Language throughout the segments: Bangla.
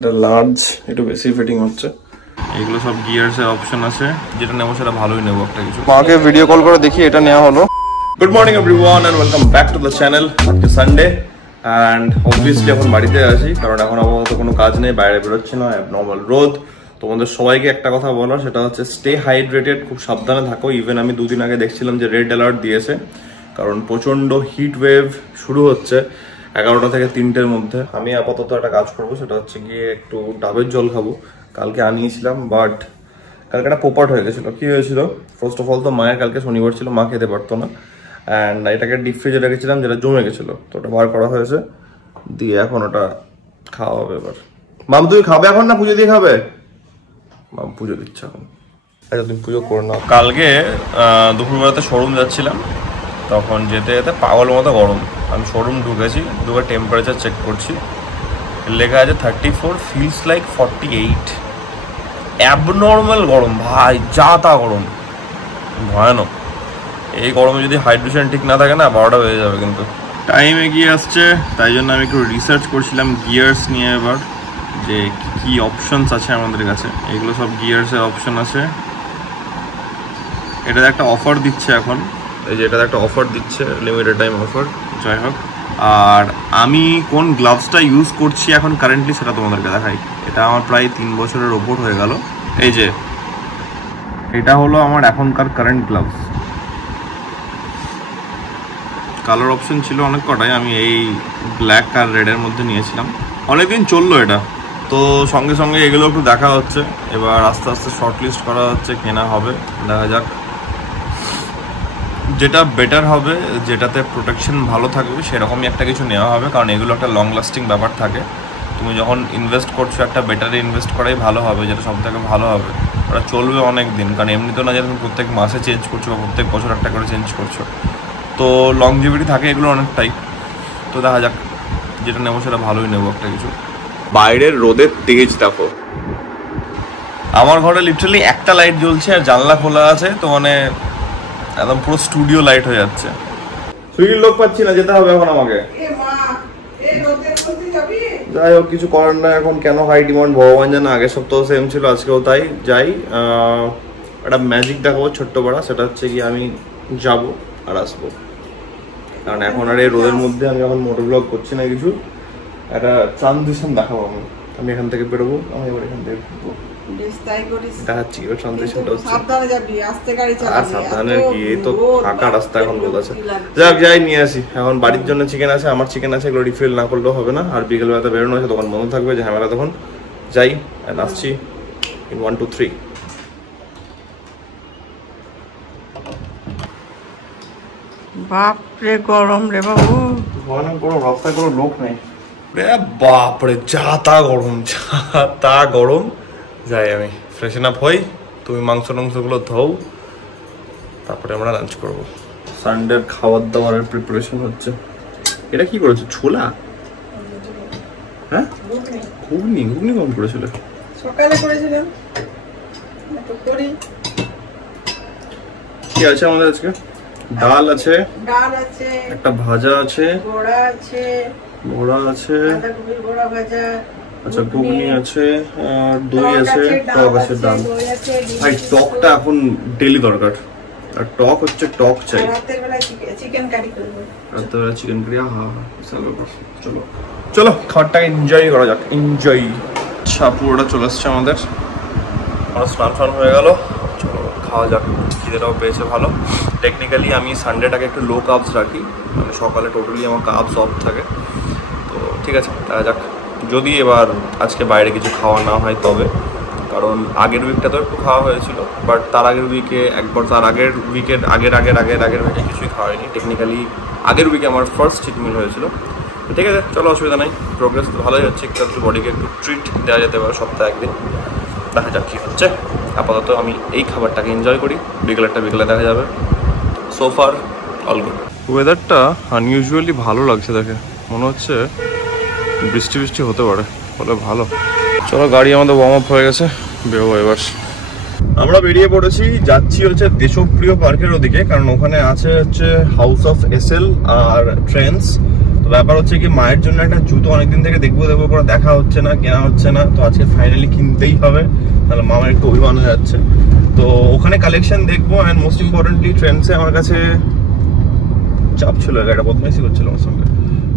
এটা লার্জ, একটু বেশি ফিটিং হচ্ছে। এগুলো সব গিয়ারসের অপশন আছে, যেটা নেবো সেটা ভালোই নেবো একটা কিছু। মাকে ভিডিও কল করে দেখি এটা নেওয়া হলো। Good morning everyone and welcome back to the channel. আজকে সানডে অ্যান্ড অবভিয়াসলি এখন বাড়িতে আছি, কারণ এখন আপাতত কোনো কাজ নেই, বাইরে বেরোচ্ছি না, নর্মাল রোদ। তোমাদের সবাইকে একটা কথা বলার, সেটা হচ্ছে স্টে হাইড্রেটেড, খুব সাবধানে থাকো। ইভেন আমি দুদিন আগে দেখছিলাম যে রেড অ্যালার্ট দিয়েছে, কারণ প্রচন্ড হিট ওয়েভ শুরু হচ্ছে 11টা থেকে 3টের মধ্যে। আমি আপাতত একটা কাজ করবো, সেটা হচ্ছে গিয়ে একটু ডাবের জল খাবো। কালকে আনিয়েছিলাম, বাট কালকে একটা পোপাট হয়ে গেছিলো। কি হয়েছিল, ফার্স্ট অফ অল তো মায়ের কালকে শনিবার ছিল, মা খেতে পারতো না, অ্যান্ড এটাকে ডিপ ফ্রিজে রেখেছিলাম, যেটা জমে গেছিলো, তো ওটা বার করা হয়েছে, দিয়ে এখন ওটা খাওয়া হবে। এবার মাম তুমি খাবে এখন না পুজো দিয়ে খাবে? মাম পুজো দিচ্ছে এখন। আচ্ছা তুমি পুজো করো না। কালকে দুপুরবেলাতে শোরুম যাচ্ছিলাম, তখন যেতে যেতে পাগল মতো গরম। আমি শোরুম ঢুকেছি, ঢুকে টেম্পারেচার চেক করছি, লেখা আছে 34, ফিলস লাইক 48। অ্যাবনর্মাল গরম ভাই, যা তা গরম, ভয়ানক। এই গরমে যদি হাইড্রেশন ঠিক না থাকে না, 12টা বেজে যাবে। কিন্তু টাইম এগিয়ে আসছে, তাই জন্য আমি একটু রিসার্চ করছিলাম গিয়ার্স নিয়ে এবার, যে কি অপশনস আছে আমাদের কাছে। এগুলো সব গিয়ার্সের অপশন আছে। এটাতে একটা অফার দিচ্ছে এখন, এই যে এটাতে একটা অফার দিচ্ছে, লিমিটেড টাইম অফার, যাই হোক। আর আমি কোন গ্লাভসটা ইউজ করছি এখন কারেন্টলি, সেটা তোমাদেরকে দেখাই। এটা আমার প্রায় 3 বছরের ওপর হয়ে গেল। এই যে এটা হলো আমার এখনকার কারেন্ট গ্লাভস। কালার অপশন ছিল অনেক কটাই, আমি এই ব্ল্যাক আর রেডের মধ্যে নিয়েছিলাম। অনেকদিন চললো এটা, তো সঙ্গে সঙ্গে এগুলো একটু দেখা হচ্ছে। এবার আস্তে আস্তে শর্ট লিস্ট করা হচ্ছে, কেনা হবে, দেখা যাক যেটা বেটার হবে, যেটাতে প্রোটেকশন ভালো থাকবে, সেরকমই একটা কিছু নেওয়া হবে। কারণ এগুলো একটা লং লাস্টিং ব্যাপার থাকে। তুমি যখন ইনভেস্ট করছো, একটা বেটারে ইনভেস্ট করাই ভালো হবে, যেটা সব থেকে ভালো হবে, ওটা চলবে অনেক দিন। কারণ এমনি তো না যে তুমি প্রত্যেক মাসে চেঞ্জ করছো বা প্রত্যেক বছর একটা করে চেঞ্জ করছো, তো লংজিভিটি থাকে এগুলো অনেকটাই। তো দেখা যাক, যেটা নেবো সেটা ভালোই নেবো একটা কিছু। বাইরের রোদের তেজ দেখো। আমার ঘরে লিটারালি একটা লাইট জ্বলছে আর জানলা খোলা আছে, তো মানে একদম পুরো স্টুডিও লাইট হয়ে যাচ্ছে। সুইগির লোক পাচ্ছি না, যেতে হবে এখন আমাকে। যাই হোক, কিছু করার না এখন। কেন হাই ডিমান্ড ভগবান জানে, আগের সপ্তাহ সেম ছিল, আজকেও তাই। যাই, একটা ম্যাজিক দেখাবো ছোট্ট বড়া, সেটা হচ্ছে কি আমি যাব আর আসবো। কারণ এখন আর এই রোদের মধ্যে আমি এখন মোটর ব্লগ করছি না কিছু, একটা ট্রানজিশন দেখাবো। আমি এখান থেকে বেরোবো, আমি এবার এখান থেকে ঢুকবো, দেখাচ্ছি এবার ট্রানজিশনটা হচ্ছে। আর সাবধানে কি, এই তো ফাঁকা রাস্তা, এখন রোদ আছে। যাক, যাই নিয়ে আসি। এখন বাড়ির জন্য চিকেন আছে, আমার চিকেন আছে, এগুলো রিফিল না করলেও হবে না। আর বিকেলবেলাতে বেরোনো আছে, দোকান বন্ধ থাকবে, ঝামেলা তখন। যাই, আসছি ইন 1 2 3। বাপরে গরম রে বাবু, ভয়ানক গরম, রাস্তায় কোনো লোক নেই। বাপরে যা তা গরম, যা তা গরম। যাই আমি ফ্রেশন আপ হই, তুমি মাংসগুলো ধোও, তারপরে আমরা লাঞ্চ করবো। সানডের খাবার দাবারের প্রিপারেশন হচ্ছে। এটা কি করেছো, ছোলা? হ্যাঁ, ঘুগনি। ঘুগনি কম করেছিল, সকালে করেছিলাম। কি আছে আমাদের আজকে? ডাল আছে, একটা ভাজা আছে, বড়া আছে, আচ্ছা ঘুগনি আছে, আর দই আছে, টক আছে, ডাল। ভাই টকটা এখন ডেলি দরকার, আর টক হচ্ছে টক চাই। চিকেন কারি করবো, রাত্রেবেলা চিকেন কারি। হ্যাঁ, চলো চলো খাবারটাকে এনজয় করা যাক, এনজয়। আচ্ছা, পুরোটা চলে আসছে আমাদের, স্নান ফান হয়ে গেল, চলো খাওয়া যাক। খিদেটাও পেয়েছে ভালো। টেকনিক্যালি আমি সানডেটাকে একটু লো কার্বস রাখি, মানে সকালে টোটালি আমার কার্বস অফ থাকে। তো ঠিক আছে, দেখা যাক। যদি এবার আজকে বাইরে কিছু খাওয়া না হয় তবে, কারণ আগের উইকটা তো একটু খাওয়া হয়েছিল, বাট তার আগের উইকে একবার, তার আগের উইকের আগের উইকে কিছুই খাওয়া হয়নি। টেকনিক্যালি আগের উইকে আমার ফার্স্ট চিট মিল হয়েছিল। তো ঠিক আছে, চলো, অসুবিধা নাই, প্রোগ্রেস তো ভালোই হচ্ছে। একটু বডিকে একটু ট্রিট দেওয়া যেতে পারে সপ্তাহে একদিন, দেখা যাক কী হচ্ছে। আপাতত আমি এই খাবারটাকে এনজয় করি, বিকেলে দেখা যাবে। So far all good. ওয়েদারটা আনইউজুয়ালি ভালো লাগছে দেখে, মনে হচ্ছে বৃষ্টি হতে পারে, বলে ভালো। চলো, গাড়ি আমাদের ওয়ার্ম আপ হয়ে গেছে, বেরোবো এবার। আমরা বেরিয়ে পড়েছি, যাচ্ছি হচ্ছে দেশপ্রিয় পার্কের ওদিকে, কারণ ওখানে আছে হচ্ছে house of SL R trends. তো ব্যাপার হচ্ছে কি মায়ের জন্য একটা জুতো অনেকদিন থেকে দেখবো করে দেখা হচ্ছে না, কেনা হচ্ছে না, তো আজকে ফাইনালি কিনতেই হবে, তাহলে মামার একটু অভিমান হয়ে যাচ্ছে। তো ওখানে কালেকশন দেখবো, অ্যান্ড মোস্ট ইম্পর্টেন্টলি ট্রেন্ডসে আমার কাছে চাপ ছিল, এটা বদমাইশি করছিল আমার সঙ্গে।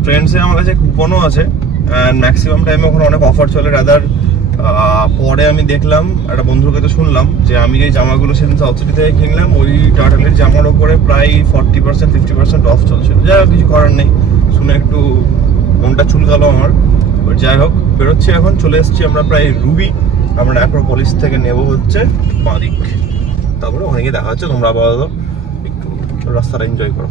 ট্রেন্ডসে আমার কাছে কুপনও আছে, অ্যান্ড ম্যাক্সিমাম টাইমে ওখানে অনেক অফার চলে। রাদার পরে আমি দেখলাম, একটা বন্ধুর কাছে শুনলাম যে আমি যে জামাগুলো সেদিন সাউথ সিটি থেকে কিনলাম, ওই টার্টলের জামার ওপরে প্রায় 40% 50% অফ চলছিল। যাই হোক, কিছু করার নেই, শুনে একটু মনটা চুলকালো আমার। যাই হোক, বেরোচ্ছি এখন, চলে এসেছি আমরা প্রায় রুবি। আমরা অ্যাক্রোপলিস থেকে নেব হচ্ছে বাঁদিক, তারপরে ওখানে গিয়ে দেখা হচ্ছে। তোমরা আপাতত একটু রাস্তাটা এনজয় করো।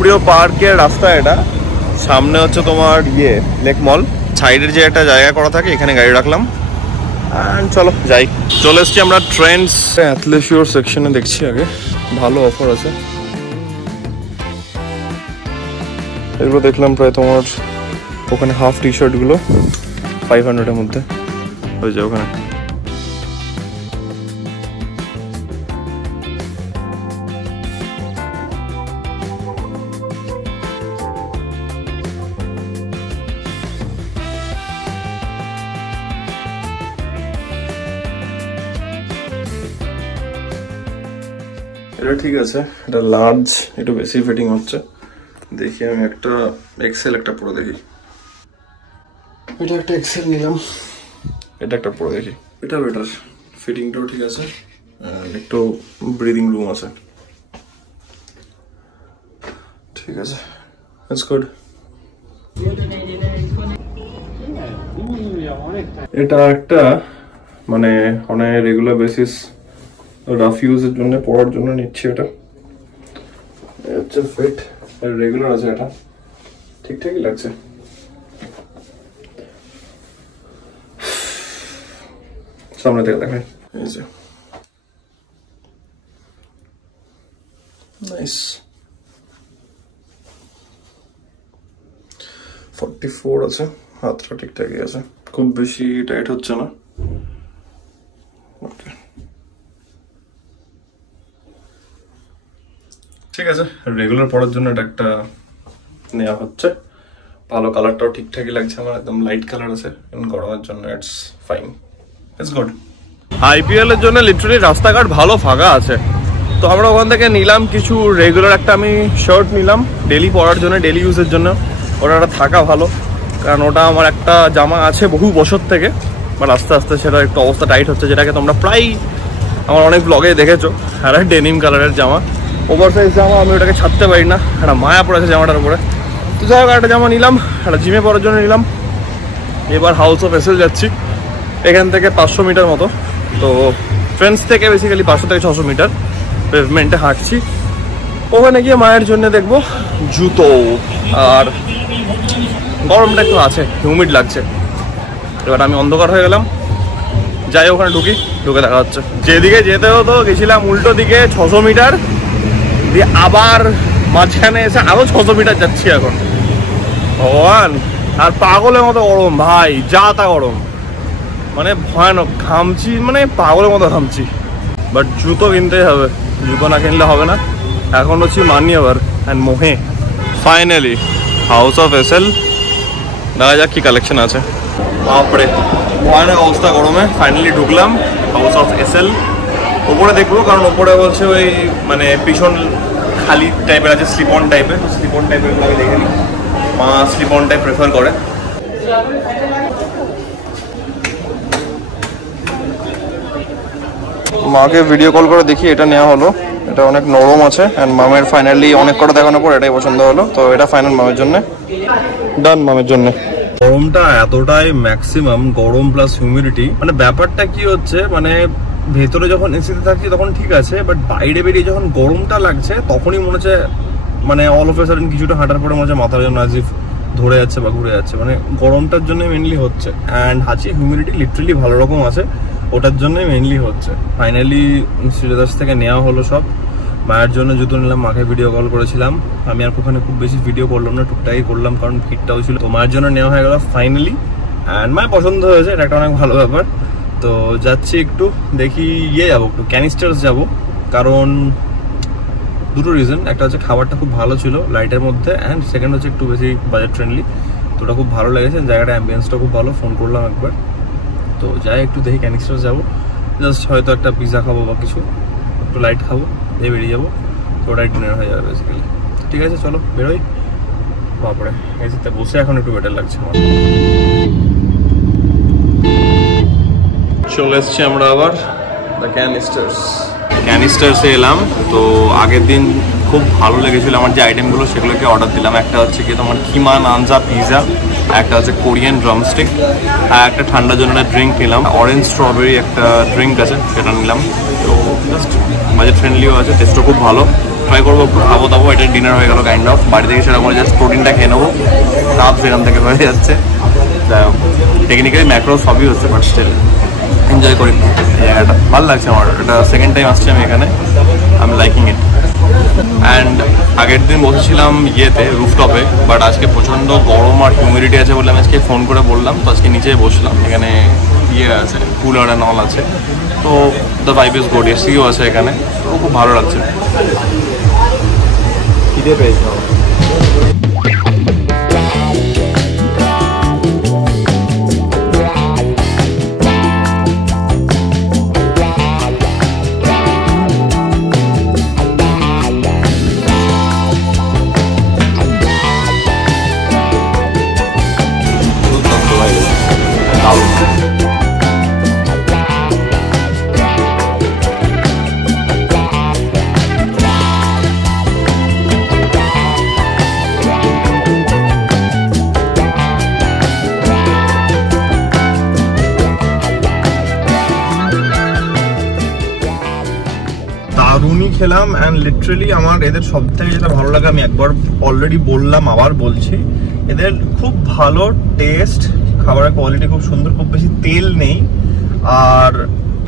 প্রিয় পার্কের রাস্তা এটা, সামনে হচ্ছে তোমার লেক মল, সাইডের যে একটা জায়গা করা থাকে এখানে গাড়ি রাখলাম। চলো যাই। চলে এসছি আমরা ট্রেন্ডস অ্যাথলেশিওর সেকশনে, দেখছি আগে ভালো অফার আছে। এগুলো দেখলাম প্রায় তোমার ওখানে হাফ টি শার্ট গুলো 500-এর মধ্যে হয়ে যায় ওখানে। এটা ঠিক আছে, এটা লার্জ, একটু বেশি ফিটিং হচ্ছে। দেখি আমি একটা এক্সেল একটা পরে দেখি। এটা একটা এক্সেল নিলাম, এটা একটা পরে দেখি। এটা বেটার, ফিটিংটাও ঠিক আছে, একটু ব্রিদিং রুম আছে। ঠিক আছে, ইটস গুড। এটা একটা মানে অনেক রেগুলার বেসিস রাফ ইউজের জন্য পড়ার জন্য নিচ্ছি। এটা হচ্ছে ফিট, রেগুলার আছে, এটা ঠিকঠাকই লাগছে। সামনে থেকে দেখাই, এই যে নাইস 44 আছে, হাতটা ঠিকঠাকই আছে, খুব বেশি টাইট হচ্ছে না। ওকে, ঠিক আছে, রেগুলার পড়ার জন্য এটা একটা নেওয়া হচ্ছে। ভালো, কালারটাও ঠিকঠাকই লাগছে আমার, একদম লাইট কালার আছে, গরমের জন্য it's fine, it's good. IPL এর জন্য লিটারালি রাস্তাঘাট ভালো ফাঁকা আছে, তো আমরা ওখান থেকে নিলাম কিছু রেগুলার। একটা আমি শার্ট নিলাম ডেলি পরার জন্য, ডেলি ইউজের জন্য। ওটা থাকা ভালো, কারণ ওটা আমার একটা জামা আছে বহু বছর থেকে, বাট আস্তে আস্তে সেটা একটু অবস্থা টাইট হচ্ছে, যেটাকে তোমরা প্রায় আমার অনেক ব্লগে দেখেছো। আর ডেনিম কালারের জামা, ওভার সাইজ জামা, আমি ওটাকে ছাড়তে পারি না, একটা মায়া পড়েছে জামাটার উপরে। তো যাই হোক, একটা জামা নিলাম, একটা জিমে পরার জন্য নিলাম। এবার হাউস অফ এসেল যাচ্ছি, এখান থেকে 500 মিটার মতো। তো ফ্রেন্ডস থেকে বেসিক্যালি 500 থেকে 600 মিটার পেভমেন্টে হাঁটছি। ওখানে গিয়ে মায়ের জন্য দেখবো জুতো, আর গরমটা একটু আছে, হিউমিড লাগছে। এবার আমি অন্ধকার হয়ে গেলাম, যাই ওখানে ঢুকে দেখা হচ্ছে। যেদিকে যেতে হতো গেছিলাম উল্টো দিকে 600 মিটার দিয়ে, আবার মাঝখানে এসে আরো 600 মিটার যাচ্ছি এখন। ভগবান, আর পাগলের মতো গরম ভাই, যা তা গরম, মানে ভয়ানক ঘামছি, মানে পাগলের মতো ঘামছি। বাট জুতো কিনতেই হবে, জুতো না কিনলে হবে না। এখন হচ্ছে মানিয়াবার অ্যান্ড মোহে। ফাইনালি হাউস অফ এসেল, দেখা যাক কি কালেকশন আছে। বাপরে, ভয়ানক অবস্থা গরমে। ফাইনালি ঢুকলাম হাউস অফ এসেল। ওপরে দেখবো, কারণ ওপরে বলছে ওই মানে পিছন খালি টাইপের আছে, স্লিপ অন টাইপের। স্লিপ অন টাইপের আমি দেখে নিই, মা স্লিপ অন টাইপ প্রেফার করে। মাকে ভিডিও কল করে দেখি, এটা নেওয়া হলো। এটা অনেক নরম আছে, অ্যান্ড মামের ফাইনালি অনেক কটা দেখানোর পর এটাই পছন্দ হলো, তো এটা ফাইনাল মামের জন্য ডান। মামের জন্য গরমটা এতটাই ম্যাক্সিমাম, গরম প্লাস হিউমিডিটি, মানে ব্যাপারটা কি হচ্ছে, মানে ভেতরে যখন এসিতে থাকছি তখন ঠিক আছে, বাট বাইরে বেরিয়ে যখন গরমটা লাগছে তখনই মনে হচ্ছে মানে অল অফ এ সাডেন কিছুটা হাঁটার পরে মনে হচ্ছে মাথার যেন আজিফ ধরে যাচ্ছে বা ঘুরে যাচ্ছে, মানে গরমটার জন্য মেনলি হচ্ছে। অ্যান্ড হাঁচি হিউমিডিটি লিটারালি ভালো রকম আছে, ওটার জন্যই মেনলি হচ্ছে। ফাইনালি শ্রীদাস থেকে নেওয়া হলো সব। মায়ের জন্য জুতো নিলাম, মাকে ভিডিও কল করেছিলাম। আমি আর ওখানে খুব বেশি ভিডিও করলাম না, টুকটাকই করলাম কারণ ভিড়টাও ছিল। তো মায়ের জন্য নেওয়া হয়ে গেল ফাইনালি, অ্যান্ড মায়ের পছন্দ হয়েছে, এটা একটা অনেক ভালো ব্যাপার। তো যাচ্ছি একটু দেখি যাবো একটু ক্যানিস্টার্স যাবো, কারণ দুটো রিজন। একটা হচ্ছে খাবারটা খুব ভালো ছিল লাইটের মধ্যে, অ্যান্ড সেকেন্ড হচ্ছে একটু বেশি বাজেট ফ্রেন্ডলি। তো ওটা খুব ভালো লেগেছে, জায়গাটা অ্যাম্বিয়েন্সটা খুব ভালো। ফোন করলাম একবার, তো যাই একটু দেখি ক্যানিস্টার্স যাবো, জাস্ট হয়তো একটা পিৎজা খাবো বা কিছু, একটু লাইট খাবো, দিয়ে বেরিয়ে যাবো। তো ওটাই ডিনার হয়ে যাবে বেসিক্যালি। ঠিক আছে চলো বেরোই। বাপরে এসিতে বসে এখন একটু বেটার লাগছে আমার। চলে এসছি আমরা আবার দ্য ক্যানিস্টার্সে এলাম। তো আগের দিন খুব ভালো লেগেছিলো আমার যে আইটেমগুলো, সেগুলোকে অর্ডার দিলাম। একটা হচ্ছে কি তোমার কিমা নানজা পিৎজা, একটা হচ্ছে কোরিয়ান ড্রামস্টিক, আর একটা ঠান্ডার জন্য একটা ড্রিঙ্ক নিলাম, অরেঞ্জ স্ট্রবেরি একটা ড্রিঙ্ক আছে সেটা নিলাম। তো জাস্ট বাজেট ফ্রেন্ডলিও আছে, টেস্টও খুব ভালো। ট্রাই করবো, একটু খাবো দাবো। এটা ডিনার হয়ে গেল কাইন্ড অফ। বাড়ি থেকে সেরকম জাস্ট প্রোটিনটা খেয়ে নেবো, কাপ সেখান থেকে হয়ে যাচ্ছে। টেকনিক্যালি ম্যাক্রো সবই হচ্ছে, বাট স্টিল এনজয় করি এই জায়গাটা। ভালো লাগছে আমার, এটা সেকেন্ড টাইম আসছি আমি এখানে। I am liking it. And আগের দিন বসেছিলাম রুফটপে, বাট আজকে প্রচণ্ড গরম আর হিউমিডিটি আছে বলে আমি আজকে ফোন করে বললাম। তো আজকে নিচে বসলাম, এখানে আছে কুলার অ্যান্ড অল আছে। তো the vibe is good, SEO আছে এখানে, তো খুব ভালো লাগছে। খিদে পেয়েছে। দারুণই খেলাম। অ্যান্ড লিটারেলি আমার এদের সব থেকে যেটা ভালো লাগে, আমি একবার অলরেডি বললাম আবার বলছি, এদের খুব ভালো টেস্ট, খাবারের কোয়ালিটি খুব সুন্দর, খুব বেশি তেল নেই, আর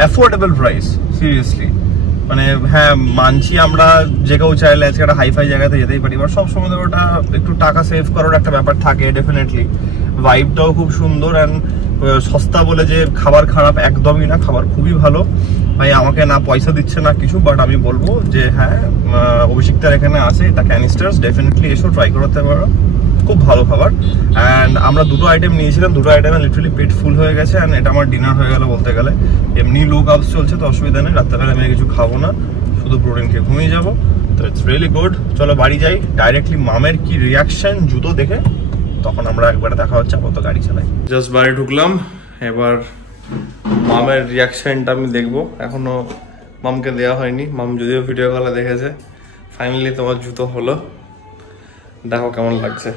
অ্যাফোর্ডেবল প্রাইস। সিরিয়াসলি মানে হ্যাঁ মানছি আমরা যে কেউ চাইলে আজকে একটা হাইফাই জায়গাতে যেতেই পারি, বাট সবসময় ওটা একটু টাকা সেভ করার একটা ব্যাপার থাকে ডেফিনেটলি। ভাইবটাও খুব সুন্দর, অ্যান্ড সস্তা বলে যে খাবার খারাপ একদমই না, খাবার খুবই ভালো। ভাই আমাকে না পয়সা দিচ্ছে না কিছু, বাট আমি বলবো যে হ্যাঁ অভিষিক্তার এখানে আছে এটা ক্যানিস্টার্স, ডেফিনেটলি এসো ট্রাই করতে পারো, খুব ভালো খাবার। অ্যান্ড আমরা দুটো আইটেম নিয়েছিলাম, দুটো আইটেমে লিটারালি পেট ফুল হয়ে গেছে। অ্যান্ড এটা আমার ডিনার হয়ে গেল বলতে গেলে। এমনি লো কাপস চলছে তো অসুবিধা নেই, রাত্রেবেলা আমি কিছু খাবো না, শুধু প্রোটিন খেয়ে ঘুমিয়ে যাবো। তো ইটস রিয়েলি গুড। চলো বাড়ি যাই, ডাইরেক্টলি মামের কি রিয়াকশন জুতো দেখে তখন আমরা একবারে দেখা হচ্ছে, আপাতত গাড়ি চালাই। জাস্ট বাড়ি ঢুকলাম, এবার মামের রিয়াকশনটা আমি দেখবো। এখনো মামকে দেওয়া হয়নি, মাম যদিও ভিডিও কলে দেখেছে। ফাইনালি তোমার জুতো হলো, দেখো কেমন লাগছে।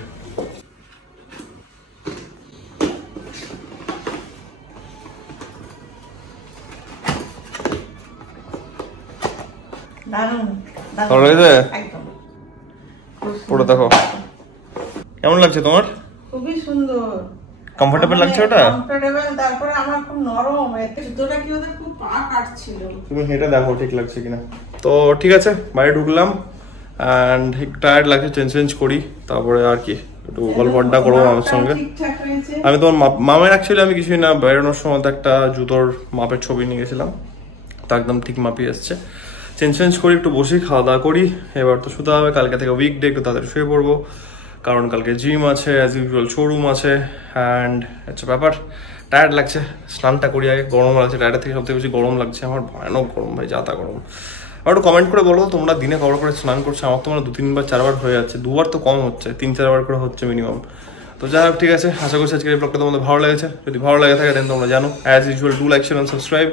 ভালো লাগছে পুরো, দেখো কেমন লাগছে তোমার? খুবই সুন্দর, কমফোর্টেবল লাগছে ওটা? কমফোর্টেবল, তারপরে আমার খুব নরম, এতে জুতোটা কি ওদের খুব পা কাটছিল। তুমি এটা দেখো ঠিক লাগছে কিনা। তো ঠিক আছে বাড়ি ঢুকলাম, অ্যান্ড টায়ার্ড লাগছে, চেঞ্জ করি, তারপরে আর কি একটু গল্প আড্ডা করবো মামের সঙ্গে। আমি তোমার মামের অ্যাকচুয়ালি আমি কিছুই না, বেরোনোর সময় একটা জুতোর মাপের ছবি নিয়ে গেছিলাম, তা একদম ঠিক মাপি এসছে। চেঞ্জ করি, একটু বসি, খাওয়া দাওয়া করি। এবার তো শুতে হবে, কালকে থেকে উইকডে, একটু তাড়াতাড়ি শুয়ে পড়বো, কারণ কালকে জিম আছে, অ্যাজ ইউজুয়াল শোরুম আছে। অ্যান্ড আচ্ছা ব্যাপার, টায়ার্ড লাগছে, স্নানটা করি আগে। গরম লাগছে, টায়ার্ডের থেকে সবথেকে বেশি গরম লাগছে আমার, ভয়ানক গরম ভাই, যাতা গরম। আর একটু কমেন্ট করে বলো তোমরা দিনে কবার করে স্নান করছো? আমার তো মানে 2-3 বার 4 বার হয়ে যাচ্ছে, 2 বার তো কম হচ্ছে, 3-4 বার করে হচ্ছে মিনিমাম। তো যাই হোক ঠিক আছে, আশা করছি আজকের এই ব্লগটা তোমাদের ভালো লেগেছে। যদি ভালো লেগে থাকে দেন তোমরা জানো as usual do like, share and subscribe.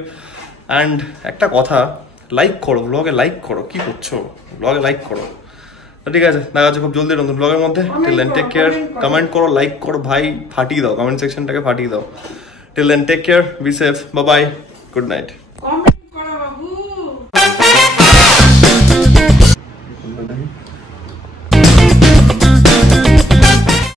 And একটা কথা, লাইক করো, ব্লগে লাইক করো, কি করছো ব্লগে লাইক করো। তো ঠিক আছে, দেখা যাচ্ছে খুব জলদি নতুন ব্লগের মধ্যে। Till then take care, comment করো, লাইক করো ভাই, ফাটিয়ে দাও কমেন্ট সেকশনটাকে, ফাটিয়ে দাও। Till then take care, be safe, bye bye, good night.